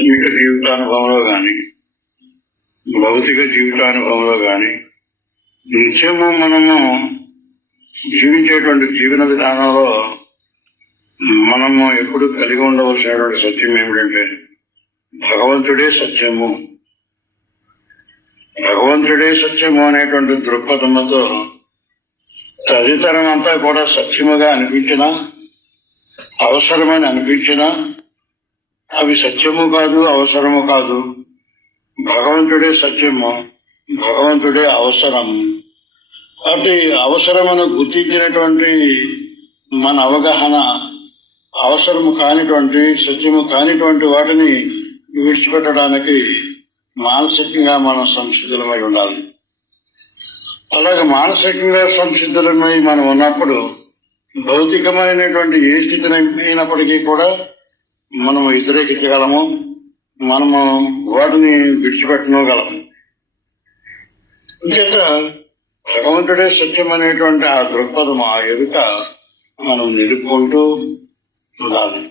ఆధ్యాత్మిక జీవితానుభవంలో కానీ భౌతిక జీవితానుభవంలో కానీ నిత్యము మనము జీవించేటువంటి జీవన విధానంలో మనము ఎప్పుడు కలిగి ఉండవలసినటువంటి సత్యం ఏమిటంటే భగవంతుడే సత్యము. భగవంతుడే సత్యము అనేటువంటి దృక్పథంతో తదితరం అంతా కూడా సత్యముగా అనిపించినా, అవసరమని అనిపించినా అవి సత్యము కాదు, అవసరము కాదు. భగవంతుడే సత్యము, భగవంతుడే అవసరము. కాబట్టి అవసరమును గుర్తించినటువంటి మన అవగాహన అవసరము కానిటువంటి, సత్యము కానిటువంటి వాటిని విడిచిపెట్టడానికి మానసికంగా మనం సంసిద్ధులమై ఉండాలి. అలాగే మానసికంగా సంసిద్ధులమై మనం ఉన్నప్పుడు భౌతికమైనటువంటి ఏ స్థితిని అయినప్పటికీ కూడా మనము వ్యతిరేకించగలము, మనము వాటిని విడిచిపెట్టగలము. అంచేత భగవంతుడే సత్యం అనేటువంటి ఆ దృక్పథం, ఆ ఎరుక మనం నిలుపుకుంటూ ఉండాలి.